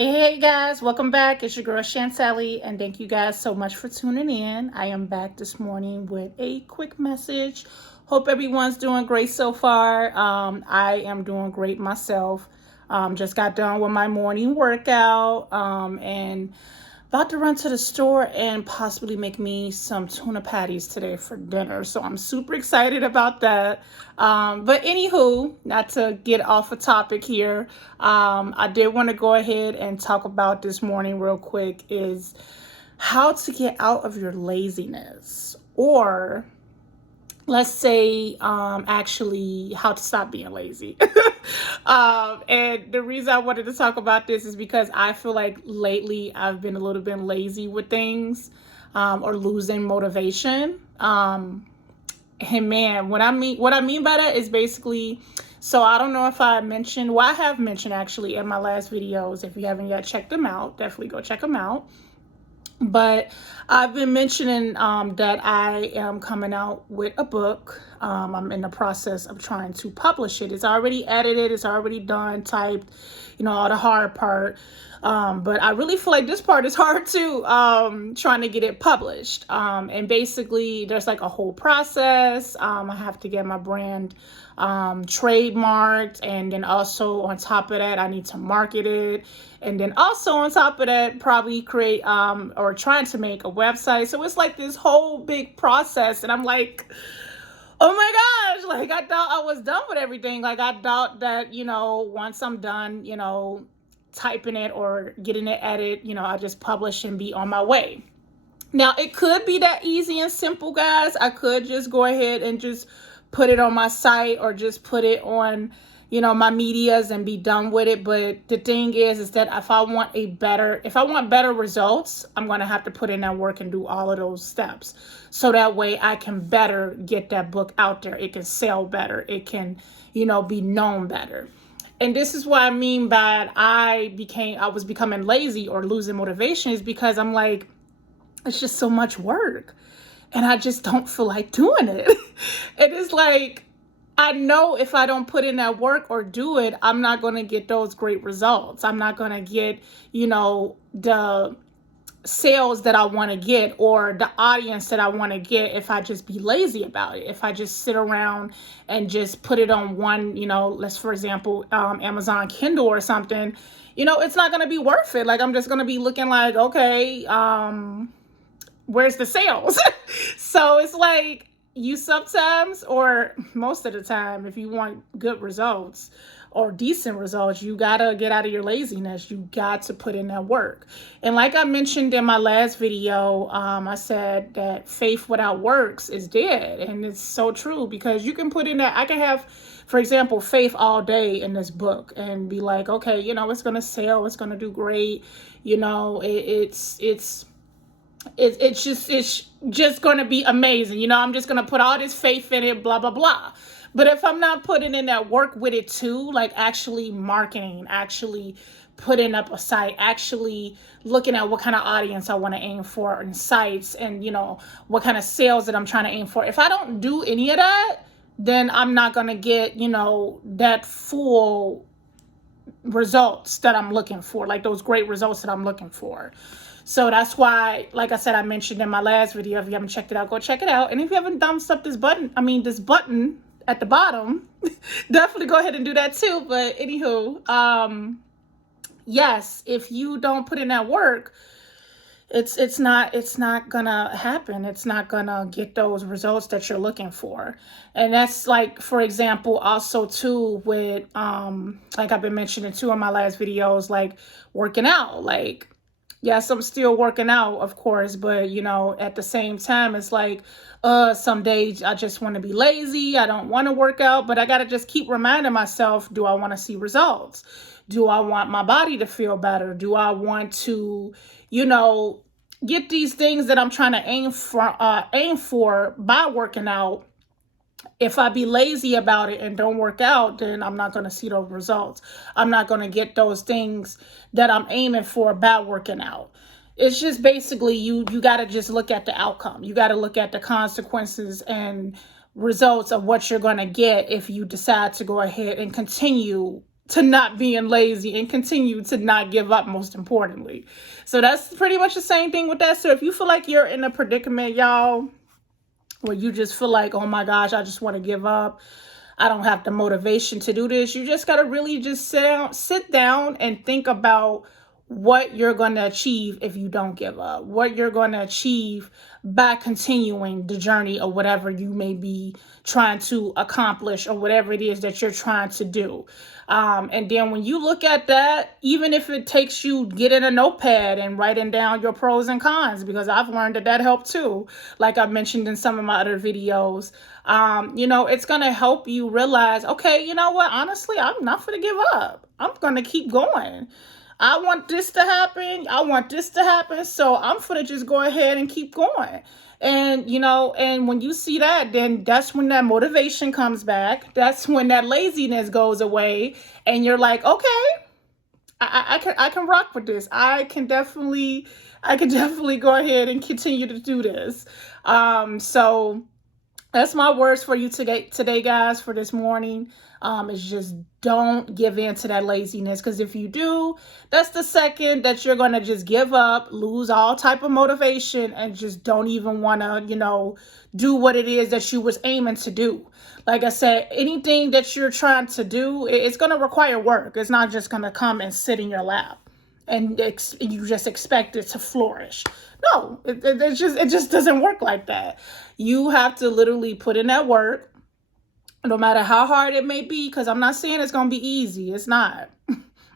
Hey guys, welcome back. It's your girl Chantelli, and thank you guys so much for tuning in. I am back this morning with a quick message. Hope everyone's doing great so far. I am doing great myself. Just got done with my morning workout and about to run to the store and possibly make me some tuna patties today for dinner. So I'm super excited about that. But anywho, not to get off a topic here, I did want to go ahead and talk about this morning real quick is how to get out of your laziness, or let's say actually how to stop being lazy. And the reason I wanted to talk about this is because I feel like lately I've been a little bit lazy with things, or losing motivation. And man, what I mean by that is basically, so I don't know if I mentioned, well, I have mentioned actually in my last videos. If you haven't yet checked them out, definitely go check them out. But I've been mentioning that I am coming out with a book. I'm in the process of trying to publish it. It's already edited, it's already done, typed, all the hard part. But I really feel like this part is hard too, trying to get it published. And basically, there's like a whole process. I have to get my brand trademarked, and then also on top of that I need to market it, and then also on top of that probably create or trying to make a website. So it's like this whole big process, and I'm like, oh my gosh, like I thought I was done with everything. Like I thought that once I'm done typing it or getting it edited, I just publish and be on my way. Now it could be that easy and simple, guys. I could just go ahead and just put it on my site or just put it on, my medias and be done with it. But the thing is that if I want better results, I'm going to have to put in that work and do all of those steps. So that way I can better get that book out there. It can sell better. It can, be known better. And this is what I mean by I was becoming lazy or losing motivation, is because I'm like, it's just so much work and I just don't feel like doing it. And it's like, I know if I don't put in that work or do it, I'm not going to get those great results. I'm not going to get, the sales that I want to get or the audience that I want to get if I just be lazy about it. If I just sit around and just put it on one, let's, for example, Amazon Kindle or something, it's not going to be worth it. Like I'm just going to be looking like, okay, where's the sales? So it's like, you sometimes, or most of the time, if you want good results or decent results, you gotta get out of your laziness. You got to put in that work. And like I mentioned in my last video, I said that faith without works is dead. And it's so true, because you can put in that, I can have, for example, faith all day in this book and be like, okay, it's gonna sell, it's gonna do great, it's just going to be amazing. I'm just going to put all this faith in it, blah, blah, blah. But if I'm not putting in that work with it too, like actually marketing, actually putting up a site, actually looking at what kind of audience I want to aim for in sites, and, what kind of sales that I'm trying to aim for. If I don't do any of that, then I'm not going to get, that full results that I'm looking for, like those great results that I'm looking for. So that's why, like I said, I mentioned in my last video, if you haven't checked it out, go check it out. And if you haven't thumbs up this button at the bottom, definitely go ahead and do that too. But anywho, yes, if you don't put in that work, it's not gonna happen. It's not gonna get those results that you're looking for. And that's like, for example, also too with like I've been mentioning too in my last videos, like working out. Like, yes, I'm still working out, of course, but at the same time, it's like some days I just want to be lazy. I don't want to work out, but I got to just keep reminding myself, do I want to see results? Do I want my body to feel better? Do I want to, get these things that I'm trying to aim for by working out? If I be lazy about it and don't work out, then I'm not going to see those results. I'm not going to get those things that I'm aiming for by working out. It's just basically you got to just look at the outcome. You got to look at the consequences and results of what you're going to get if you decide to go ahead and continue to not being lazy and continue to not give up, most importantly. So that's pretty much the same thing with that. So if you feel like you're in a predicament, y'all, where you just feel like, oh my gosh, I just want to give up, I don't have the motivation to do this, you just got to really just sit down and think about what you're going to achieve if you don't give up, what you're going to achieve by continuing the journey or whatever you may be trying to accomplish or whatever it is that you're trying to do. And then when you look at that, even if it takes you getting a notepad and writing down your pros and cons, because I've learned that helped too, like I mentioned in some of my other videos, it's going to help you realize, okay, you know what, honestly, I'm not going to give up. I'm going to keep going. I want this to happen. I want this to happen. So I'm going to just go ahead and keep going. And, and when you see that, then that's when that motivation comes back. That's when that laziness goes away. And you're like, okay, I can rock with this. I can definitely go ahead and continue to do this. So that's my words for you today, guys, for this morning. Is just don't give in to that laziness, because if you do, that's the second that you're going to just give up, lose all type of motivation, and just don't even want to, do what it is that you was aiming to do. Like I said, anything that you're trying to do, it's going to require work. It's not just going to come and sit in your lap and you just expect it to flourish. No, it just doesn't work like that. You have to literally put in that work, no matter how hard it may be, because I'm not saying it's going to be easy. It's not.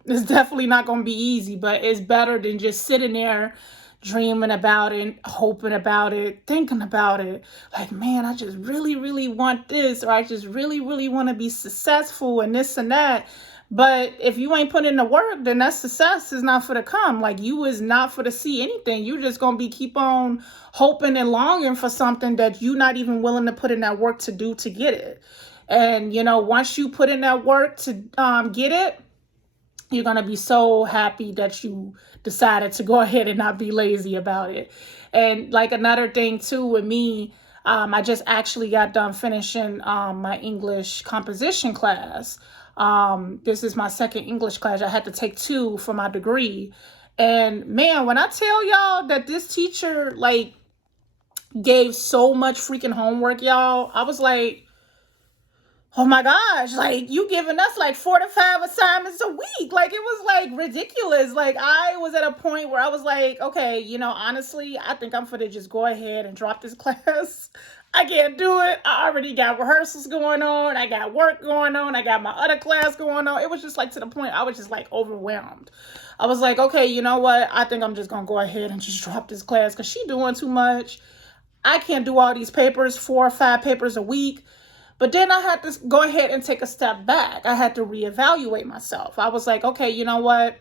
It's definitely not going to be easy, but it's better than just sitting there dreaming about it, hoping about it, thinking about it. Like, man, I just really, really want this, or I just really, really want to be successful and this and that. But if you ain't putting in the work, then that success is not for to come. Like, you is not for to see anything. You're just going to keep on hoping and longing for something that you're not even willing to put in that work to do to get it. And, once you put in that work to get it, you're going to be so happy that you decided to go ahead and not be lazy about it. And like another thing too with me, I just actually got done finishing my English composition class. This is my second English class. I had to take 2 for my degree. And man, when I tell y'all that this teacher gave so much freaking homework, y'all, I was like, oh my gosh, you giving us 4 to 5 assignments a week. It was ridiculous. I was at a point where I was like, okay, honestly, I think I'm gonna just go ahead and drop this class. I can't do it. I already got rehearsals going on. I got work going on. I got my other class going on. It was just to the point I was just overwhelmed. I was like, okay, you know what? I think I'm just gonna go ahead and just drop this class because she's doing too much. I can't do all these papers, 4 or 5 papers a week. But then I had to go ahead and take a step back. I had to reevaluate myself. I was like, okay, you know what?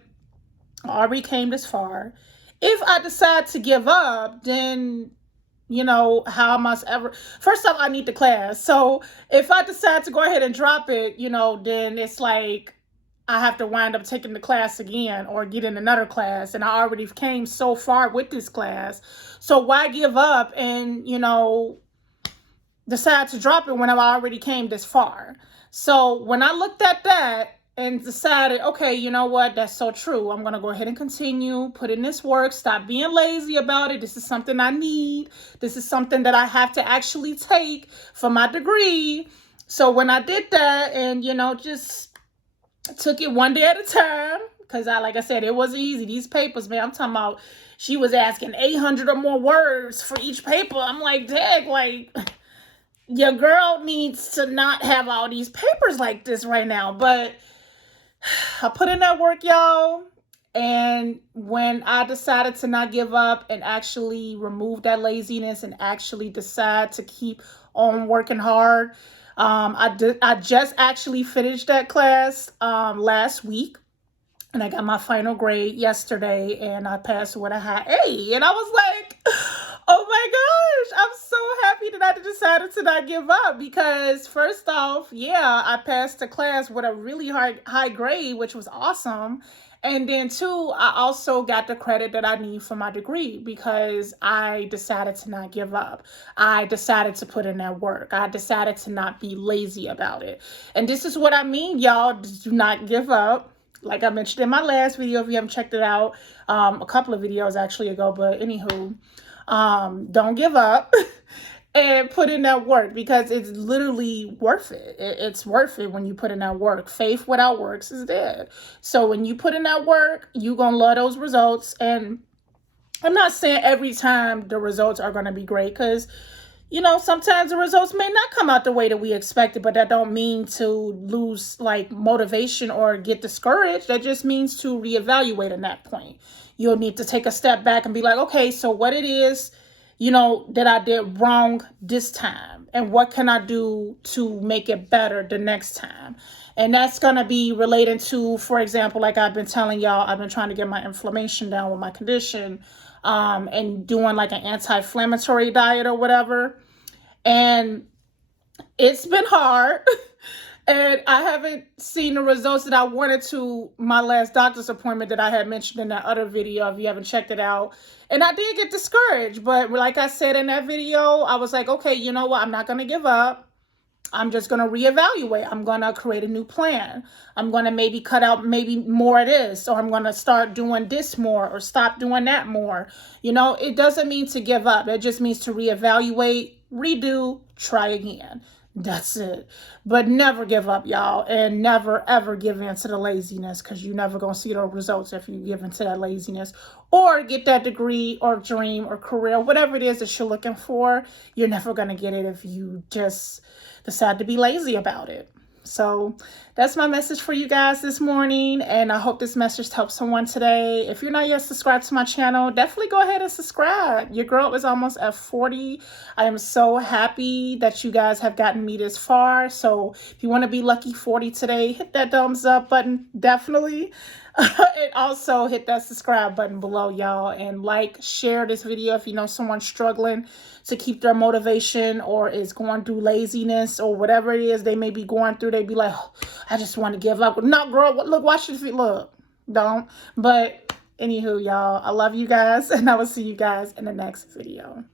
I already came this far. If I decide to give up, then, how am I ever? First off, I need the class. So if I decide to go ahead and drop it, then it's I have to wind up taking the class again or get in another class. And I already came so far with this class. So why give up and, decide to drop it when I already came this far? So when I looked at that and decided, okay, you know what, that's so true. I'm going to go ahead and continue, put in this work, stop being lazy about it. This is something I need. This is something that I have to actually take for my degree. So when I did that and, just took it one day at a time, because like I said, it wasn't easy. These papers, man, I'm talking about, she was asking 800 or more words for each paper. I'm like, dang, your girl needs to not have all these papers like this right now. But I put in that work, y'all. And when I decided to not give up and actually remove that laziness and actually decide to keep on working hard, I just actually finished that class last week. And I got my final grade yesterday, and I passed with a high A. And I was like, oh my gosh, I'm so happy that I decided to not give up, because first off, yeah, I passed the class with a really high grade, which was awesome. And then two, I also got the credit that I need for my degree because I decided to not give up. I decided to put in that work. I decided to not be lazy about it. And this is what I mean, y'all. Do not give up. Like I mentioned in my last video, if you haven't checked it out, a couple of videos actually ago, but anywho, don't give up. And put in that work because it's literally worth it. It's worth it when you put in that work. Faith without works is dead. So when you put in that work, you're going to love those results. And I'm not saying every time the results are going to be great because, you know, sometimes the results may not come out the way that we expected, but that don't mean to lose like motivation or get discouraged. That just means to reevaluate in that point. You'll need to take a step back and be like, okay, so what it is, you know, that I did wrong this time, and what can I do to make it better the next time? And that's going to be related to, for example, like I've been telling y'all, I've been trying to get my inflammation down with my condition, and doing like an anti-inflammatory diet or whatever. And it's been hard. And I haven't seen the results that I wanted to my last doctor's appointment that I had mentioned in that other video, if you haven't checked it out. And I did get discouraged. But like I said in that video, I was like, okay, you know what? I'm not going to give up. I'm just going to reevaluate. I'm going to create a new plan. I'm going to maybe cut out maybe more of this, or I'm going to start doing this more or stop doing that more. You know, it doesn't mean to give up. It just means to reevaluate, redo, try again. That's it. But never give up, y'all. And never, ever give in to the laziness, because you're never going to see those results if you give in to that laziness. Or get that degree or dream or career, whatever it is that you're looking for. You're never going to get it if you just decide to be lazy about it. So that's my message for you guys this morning, and I hope this message helps someone today. If you're not yet subscribed to my channel, definitely go ahead and subscribe. Your girl is almost at 40. I am so happy that you guys have gotten me this far. So if you want to be lucky 40 today, hit that thumbs up button, definitely. And also hit that subscribe button below, y'all, and like, share this video if you know someone struggling to keep their motivation or is going through laziness or whatever it is they may be going through. They be like, oh, I just want to give up. No, girl, look, watch your feet. Look, don't. But anywho, y'all, I love you guys, and I will see you guys in the next video.